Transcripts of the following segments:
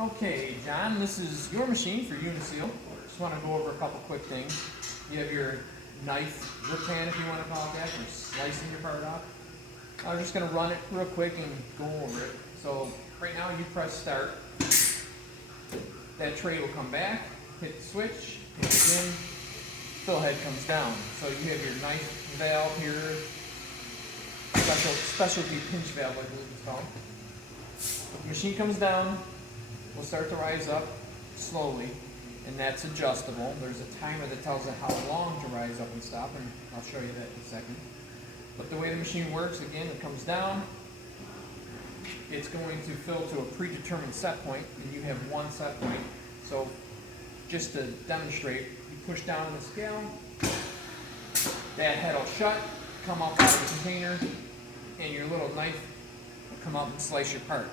Okay, John, this is your machine for Uniseal. Just want to go over a couple quick things. You have your knife drip pan, if you want to call it that, for slicing your part off. I'm just going to run it real quick and go over it. So right now you press start. That tray will come back, hit the switch, hit it in, fill head comes down. So you have your knife valve here, specialty pinch valve like it's called. The machine comes down, will start to rise up slowly, and that's adjustable. There's a timer that tells it how long to rise up and stop, and I'll show you that in a second. But the way the machine works, again, it comes down, it's going to fill to a predetermined set point, and you have one set point. So just to demonstrate, you push down on the scale, that head will shut, come up out of the container, and your little knife will come up and slice your part.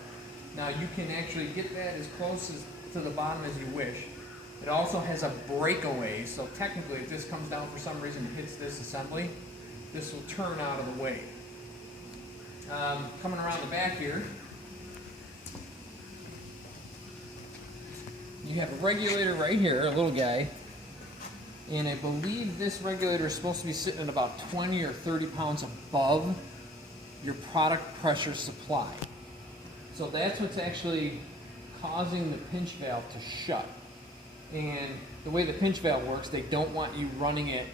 Now you can actually get that as close to the bottom as you wish. It also has a breakaway, so technically if this comes down for some reason and hits this assembly, this will turn out of the way. Coming around the back here, you have a regulator right here, a little guy, and I believe this regulator is supposed to be sitting at about 20 or 30 pounds above your product pressure supply. So that's what's actually causing the pinch valve to shut. And the way the pinch valve works, they don't want you running it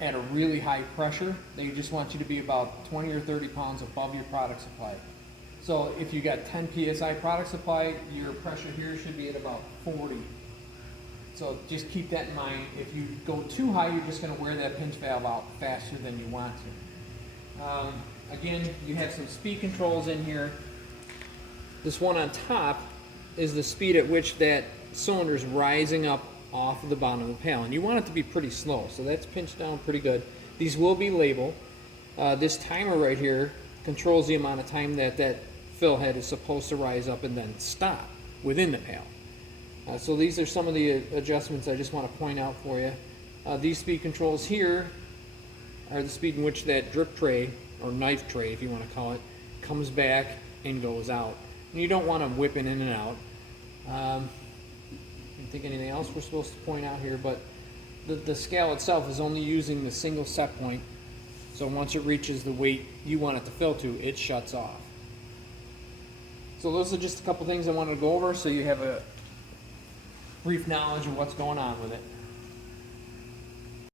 at a really high pressure. They just want you to be about 20 or 30 pounds above your product supply. So if you got 10 psi product supply, your pressure here should be at about 40. So just keep that in mind. If you go too high, you're just going to wear that pinch valve out faster than you want to. Again, you have some speed controls in here. This one on top is the speed at which that cylinder is rising up off of the bottom of the pail. And you want it to be pretty slow, so that's pinched down pretty good. These will be labeled. This timer right here controls the amount of time that that fill head is supposed to rise up and then stop within the pail. So these are some of the adjustments I just want to point out for you. These speed controls here are the speed in which that drip tray, or knife tray if you want to call it, comes back and goes out. And you don't want them whipping in and out. I don't think anything else we're supposed to point out here, but the scale itself is only using the single set point. So once it reaches the weight you want it to fill to, it shuts off. So those are just a couple things I wanted to go over so you have a brief knowledge of what's going on with it.